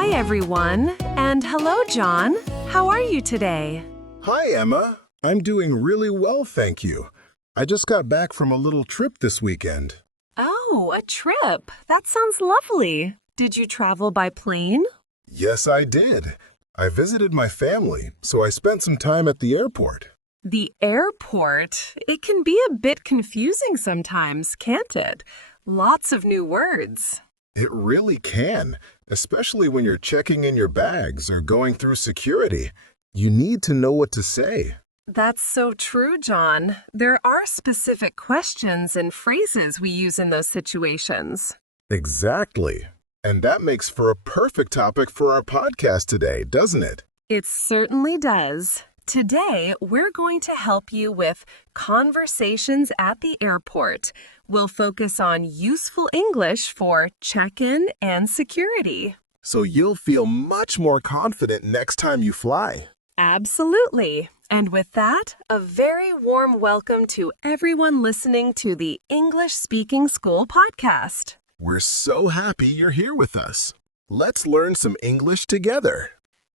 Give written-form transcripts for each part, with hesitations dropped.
Hi, everyone. And hello, John. How are you today? Hi, Emma. I'm doing really well, thank you. I just got back from a little trip this weekend. Oh, a trip. That sounds lovely. Did you travel by plane? Yes, I did. I visited my family, so I spent some time at the airport. The airport. It can be a bit confusing sometimes, can't it? Lots of new words. It really can, especially when you're checking in your bags or going through security. You need to know what to say. That's so true, John. There are specific questions and phrases we use in those situations. Exactly. And that makes for a perfect topic for our podcast today, doesn't it? It certainly does. Today, we're going to help you with conversations at the airport. We'll focus on useful English for check-in and security. So you'll feel much more confident next time you fly. Absolutely. And with that, a very warm welcome to everyone listening to the English Speaking School podcast. We're so happy you're here with us. Let's learn some English together.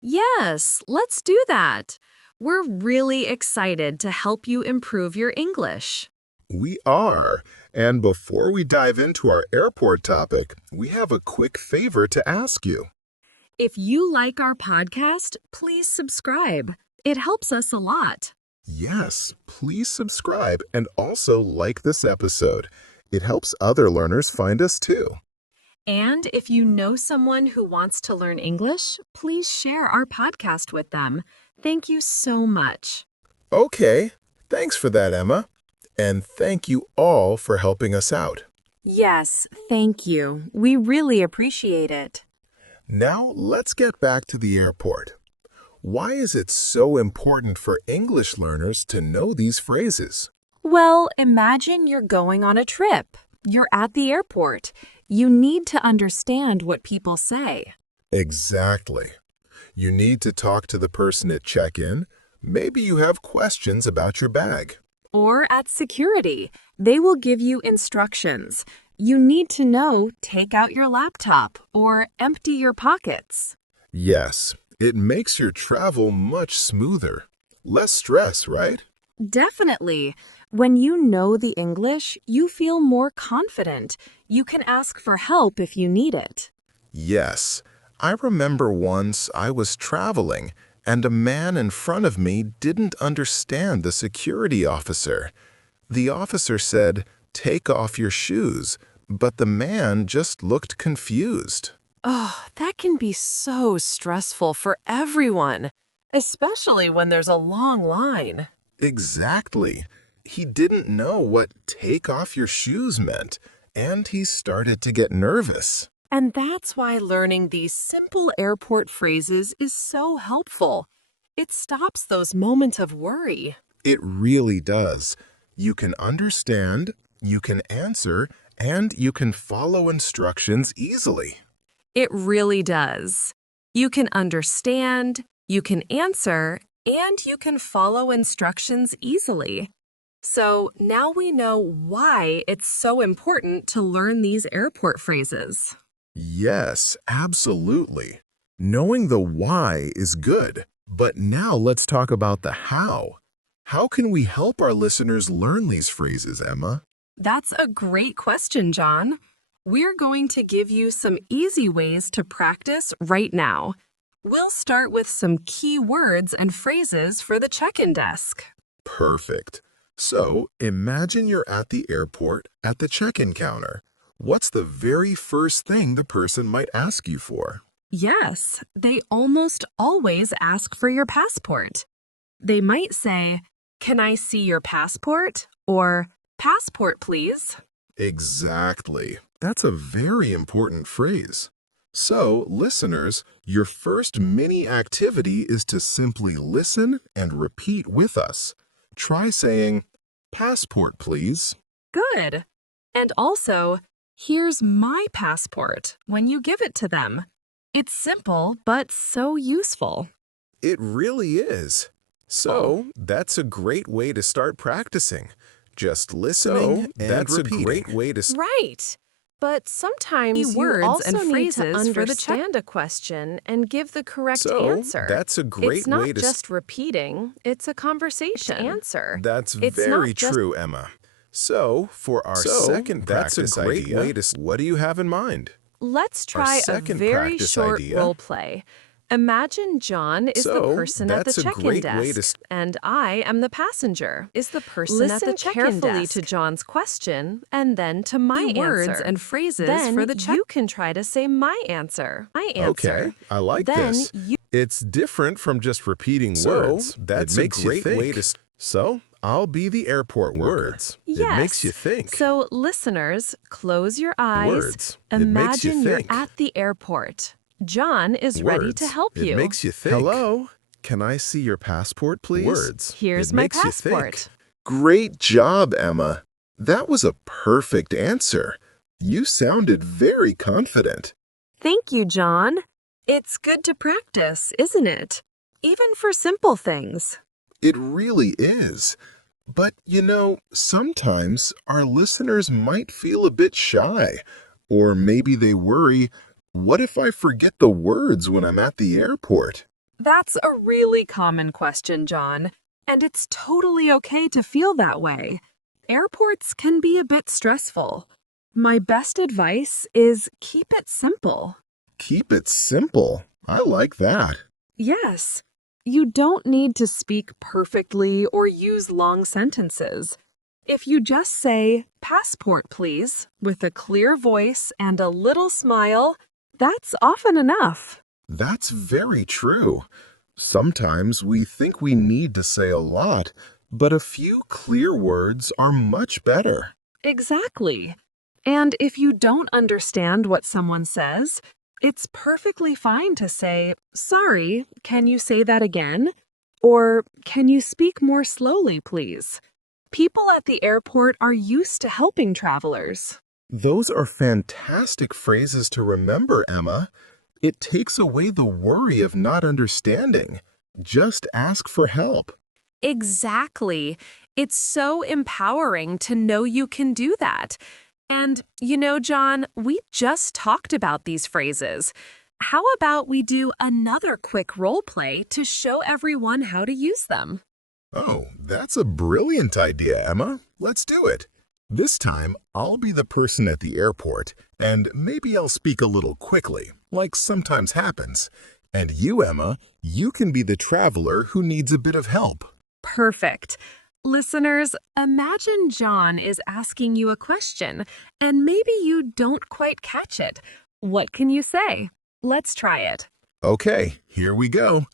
Yes, let's do that. We're really excited to help you improve your English. We are. And before we dive into our airport topic, we have a quick favor to ask you. If you like our podcast, please subscribe. It helps us a lot. Yes, please subscribe and also like this episode. It helps other learners find us too. And if you know someone who wants to learn English, please share our podcast with them. Thank you so much. Okay, thanks for that, Emma. And thank you all for helping us out. Yes, thank you. We really appreciate it. Now let's get back to the airport. Why is it so important for English learners to know these phrases? Well, imagine you're going on a trip. You're at the airport. You need to understand what people say. Exactly. You need to talk to the person at check-in. Maybe you have questions about your bag. Or at security, they will give you instructions. You need to know, take out your laptop or empty your pockets. Yes, it makes your travel much smoother. Less stress, right? Definitely. When you know the English, you feel more confident. You can ask for help if you need it. Yes. I remember once I was traveling and a man in front of me didn't understand the security officer. The officer said, "Take off your shoes," but the man just looked confused. Oh, that can be so stressful for everyone, especially when there's a long line. Exactly. He didn't know what "take off your shoes" meant, and he started to get nervous. And that's why learning these simple airport phrases is so helpful. It stops those moments of worry. It really does. You can understand, you can answer, and you can follow instructions easily. It really does. You can understand, you can answer, and you can follow instructions easily. So now we know why it's so important to learn these airport phrases. Yes, absolutely. Knowing the why is good, but now let's talk about the how. How can we help our listeners learn these phrases, Emma? That's a great question, John. We're going to give you some easy ways to practice right now. We'll start with some key words and phrases for the check-in desk. Perfect. So, imagine you're at the airport at the check-in counter. What's the very first thing the person might ask you for? Yes, they almost always ask for your passport. They might say, "Can I see your passport?" or "Passport, please." Exactly. That's a very important phrase. So, listeners, your first mini activity is to simply listen and repeat with us. Try saying, "Passport, please." Good. And also, "Here's my passport," when you give it to them. It's simple, but so useful. It really is. So, that's a great way to start practicing. Just listening and repeating. Right. But sometimes you words also and need to phrases for the understand a question and give the correct So, answer. that's a great It's not way to just repeating, it's a conversation. Answer. That's It's very not just true, Emma. So, for our second that's a practice great idea, way what do you have in mind? Let's try a second very practice short idea. role play. Imagine John is the So, person at the that's a check-in great way desk, to and I am the passenger. Is the person Listen at the check-in carefully desk. to John's question and then to my words answer. and phrases then for the check. you can try to say my answer. My answer. Okay, I like then this. you It's different from just repeating So, words. that's it a makes great you think. way to So, I'll be the airport worker. Words. It Yes. makes you think. So, listeners, close your eyes. Words. It makes you Imagine you're think. at the airport. John is ready to Words. help you. It makes you think. Hello, can I see your passport, please? Words. Here's It my makes you think. passport. Great job, Emma. That was a perfect answer. You sounded very confident. Thank you, John. It's good to practice, isn't it? Even for simple things. It really is. But, sometimes our listeners might feel a bit shy. Or maybe they worry, what if I forget the words when I'm at the airport? That's a really common question, John. And it's totally okay to feel that way. Airports can be a bit stressful. My best advice is keep it simple. Keep it simple. I like that. Yes. You don't need to speak perfectly or use long sentences. If you just say, passport, please, with a clear voice and a little smile, that's often enough. That's very true. Sometimes we think we need to say a lot, but a few clear words are much better. Exactly. And if you don't understand what someone says, it's perfectly fine to say, sorry, can you say that again? Or can you speak more slowly, please? People at the airport are used to helping travelers. Those are fantastic phrases to remember, Emma. It takes away the worry of not understanding. Just ask for help. Exactly. It's so empowering to know you can do that. And, John, we just talked about these phrases. How about we do another quick role play to show everyone how to use them? Oh, that's a brilliant idea, Emma. Let's do it. This time, I'll be the person at the airport, and maybe I'll speak a little quickly, like sometimes happens. And you, Emma, you can be the traveler who needs a bit of help. Perfect. Listeners, imagine John is asking you a question, and maybe you don't quite catch it. What can you say? Let's try it. Okay, here we go.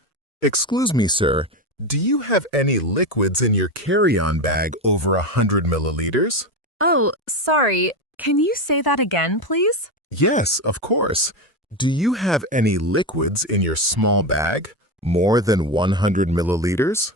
Excuse me, sir. Do you have any liquids in your carry-on bag over 100 milliliters? Oh, sorry. Can you say that again, please? Yes, of course. Do you have any liquids in your small bag? More than 100 milliliters?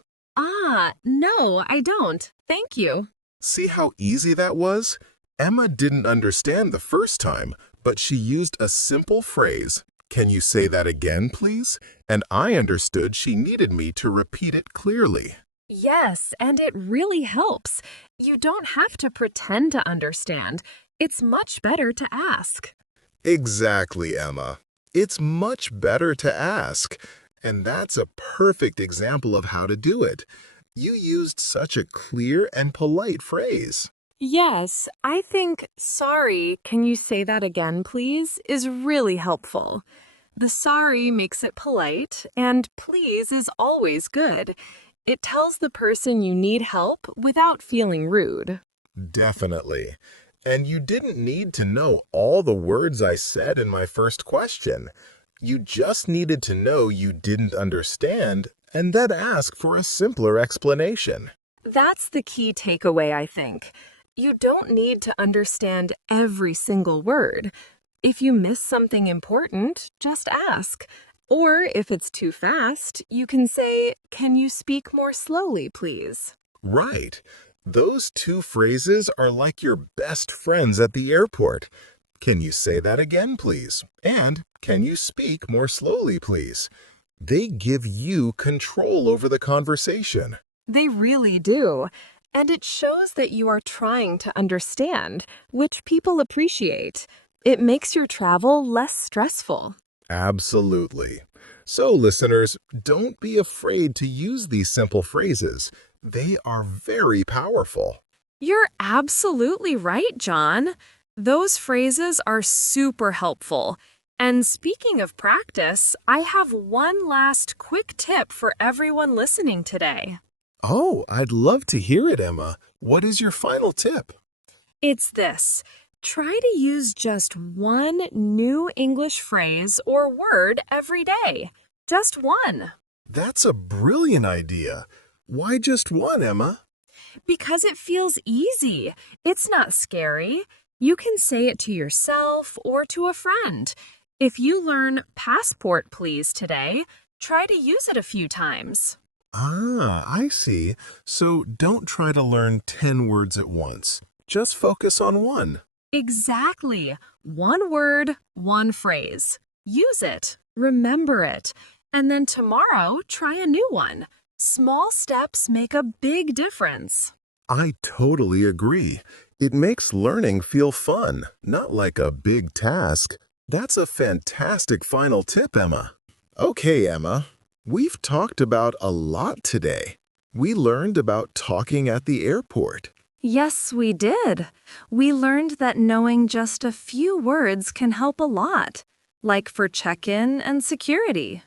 No, I don't. Thank you. See how easy that was? Emma didn't understand the first time, but she used a simple phrase. Can you say that again, please? And I understood she needed me to repeat it clearly. Yes, and it really helps. You don't have to pretend to understand. It's much better to ask. Exactly, Emma. It's much better to ask. And that's a perfect example of how to do it. You used such a clear and polite phrase. Yes, I think, sorry, can you say that again, please, is really helpful. The sorry makes it polite, and please is always good. It tells the person you need help without feeling rude. Definitely. And you didn't need to know all the words I said in my first question. You just needed to know you didn't understand and then ask for a simpler explanation. That's the key takeaway, I think. You don't need to understand every single word. If you miss something important, just ask. Or if it's too fast, you can say, can you speak more slowly, please? Right. Those two phrases are like your best friends at the airport. Can you say that again, please? And can you speak more slowly, please? They give you control over the conversation. They really do. And it shows that you are trying to understand, which people appreciate. It makes your travel less stressful. Absolutely. So, listeners, don't be afraid to use these simple phrases. They are very powerful. You're absolutely right, John. Those phrases are super helpful. And speaking of practice, I have one last quick tip for everyone listening today. Oh, I'd love to hear it, Emma. What is your final tip? It's this. Try to use just one new English phrase or word every day. Just one. That's a brilliant idea. Why just one, Emma? Because it feels easy. It's not scary. You can say it to yourself or to a friend. If you learn passport please today, try to use it a few times. Ah, I see. So don't try to learn 10 words at once. Just focus on one. Exactly. One word, one phrase. Use it. Remember it. And then tomorrow, try a new one. Small steps make a big difference. I totally agree. It makes learning feel fun, not like a big task. That's a fantastic final tip, Emma. Okay, Emma. We've talked about a lot today. We learned about talking at the airport. Yes, we did. We learned that knowing just a few words can help a lot, like for check-in and security.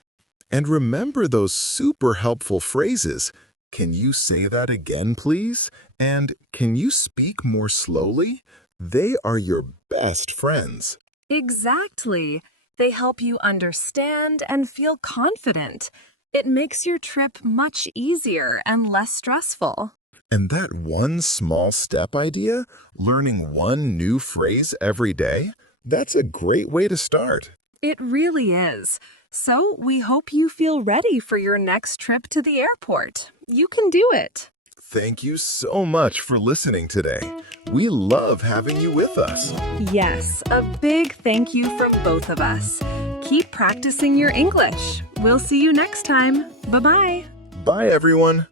And remember those super helpful phrases. Can you say that again, please? And can you speak more slowly? They are your best friends. Exactly. They help you understand and feel confident. It makes your trip much easier and less stressful. And that one small step idea, learning one new phrase every day, that's a great way to start. It really is. So we hope you feel ready for your next trip to the airport. You can do it. Thank you so much for listening today. We love having you with us. Yes, a big thank you from both of us. Keep practicing your English. We'll see you next time. Bye-bye. Bye, everyone.